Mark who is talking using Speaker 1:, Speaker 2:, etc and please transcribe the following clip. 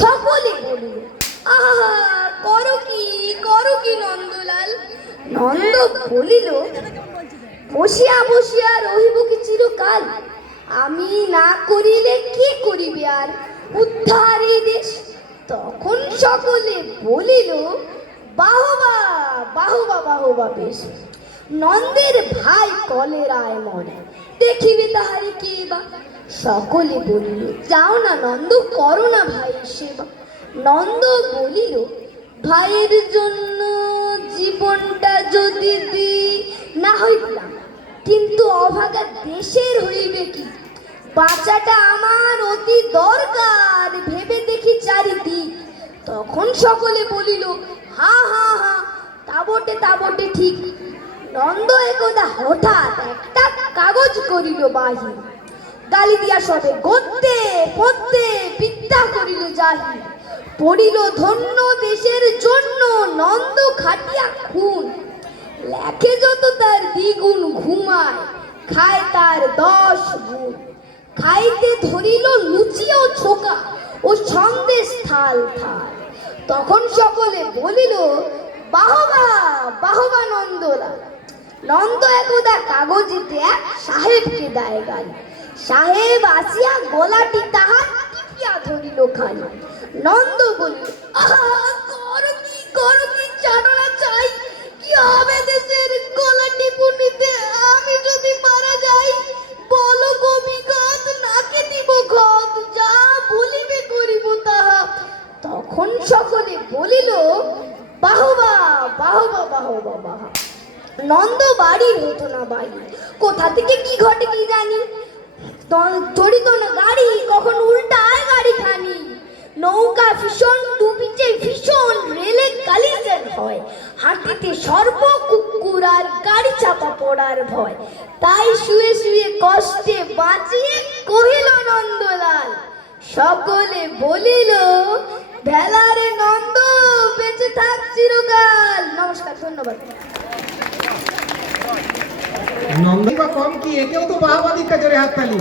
Speaker 1: সকলে বলিল আহা, করো কি করো কি নন্দলাল? নন্দ বলিল, বসিয়া বসিয়া রহিব কি চিরকাল? আমি না করিলে কে করিবে আর? উদ্ধার এই দেশ? তখন সকলে বলিল, বাহবা বাহবা বাহবা বেশ। নন্দের ভাই কলেরায় মরে। দেখিবে তাহারে কে বা? সকলে বলিল, যাও না নন্দ, করো না ভাইয়ের সেবা। নন্দ বলিল, ভাইয়ের জন্য জীবনটা যদি দিই, না হইতাম কিন্তু অভাগা দেশের হইবে কি? বাচ্চাটা আমার অতি দরকার, ভেবে দেখি চারিদিক। তখন সকলে বলিল, হা হা হা তা বটে তা বটে ঠিক নন্দ একদা হঠাৎ একটা কাগজ করিল বাহির গালি দিয়া সবে গদ্যে পদ্যে বিদ্যা করিল জাহির পড়িল ধন্য দেশের জন্য নন্দ খাটিয়া খুন। লেখে যত তার দ্বিগুণ ঘুমায়, খায় তার দশ গুণ। খাইতে ধরিল লুচি ও ছোকা ও সন্দেশ থাল থাল। তখন সকলে বলিল, বাহবা বাহবা নন্দলাল নন্দ একদা কাগজিতে এক সাহেবকে দেয় গালি সাহেব আসিয়া গলাটি তাহার টিপিয়া ধরিল খালি নন্দ না চাই। কি হবে যদি মারা বলো নাকে যা বলিবে করিব তাহা। তখন বলিল, বাহবা বাহবা বাহবা বাহা নন্দ বাড়ি না বাড়ি কোথা থেকে কি ঘটে কি জানি? চড়িত না গাড়ি, কখন উল্টায় গাড়ি খানি। নৌকা ভীষণ ডুবিছে, ভীষণ রেলে কালিজের হয় হাঁটিতে সর্ব কুকুর আর গাড়ি চাপা পড়ার ভয়। তাই শুয়ে শুয়ে কষ্টে বাঁচিয়ে কহিল নন্দলাল, সকলে বলিল, ভেলারে নন্দ, বেঁচে থাক চিরকাল। নমস্কার, ধন্যবাদ।
Speaker 2: নন্দী বা কম কি? একেও তো বাহাবাদিকা জোরে হাততালি